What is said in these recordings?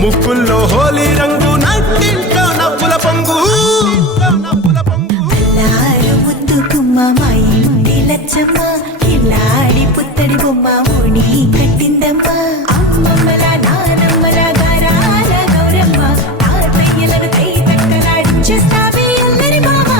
ముక్కుల్లో హోలీ రంగు నట్టింట్లో నవ్వుల పొంగు ముద్దు గుమ్మ మా ఇంటి లచ్చమ్మ కిల్లాడి పుత్తడి బొమ్మ ఓణి కట్టిందమ్మ అమ్మమ్మల నానమ్మల గారాల గౌరమ్మ తాతయ్యలను తై తక్కలాడించేస్తావే అల్లరి మామ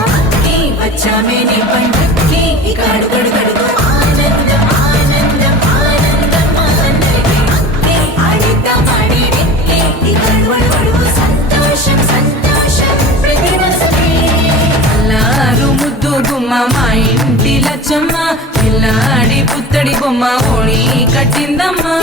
వచ్చామే నీ పండుక్కి ఇక అడుగడు గడుగు ఆనందం ఆనందం ఆనందం అందరికీ అక్కే ఆడిద్దాం ఆడేడెక్కే ఇక అడుగడు సంతోషం సంతోషం ప్రతి మనసుకి అల్లారు ముద్దు గుమ్మ మా ఇంటి లచ్చమ్మ పిల్లాడి పుత్తడి బొమ్మ ఓణి కట్టిందమ్మా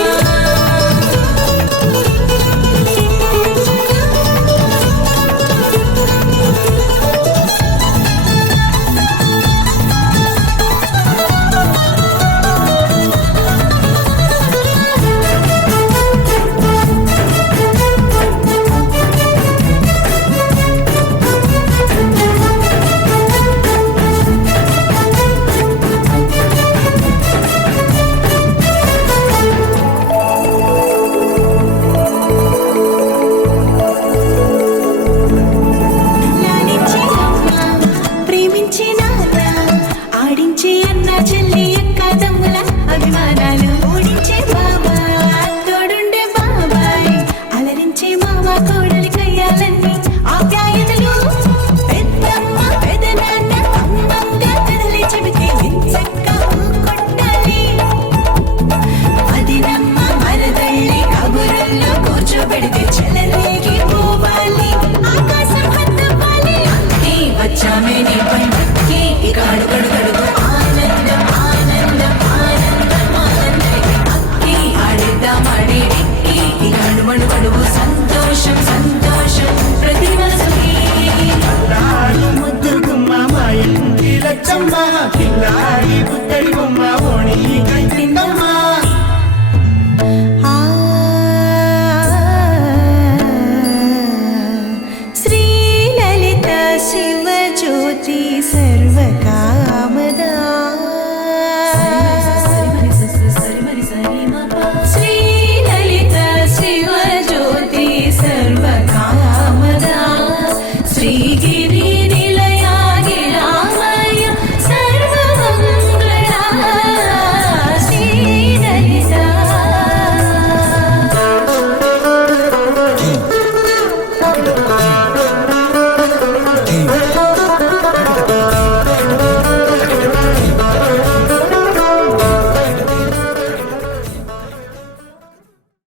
సంతోషం సంతోషం ప్రతి మనసుకి ముద్దు గుమ్మ మా ఇంటి లచ్చమ్మ కిల్లాడి పుత్తడి బొమ్మ ఓణి కట్టిందమ్మా శ్రీలలిత శివజ్యోతి సర్వకామదా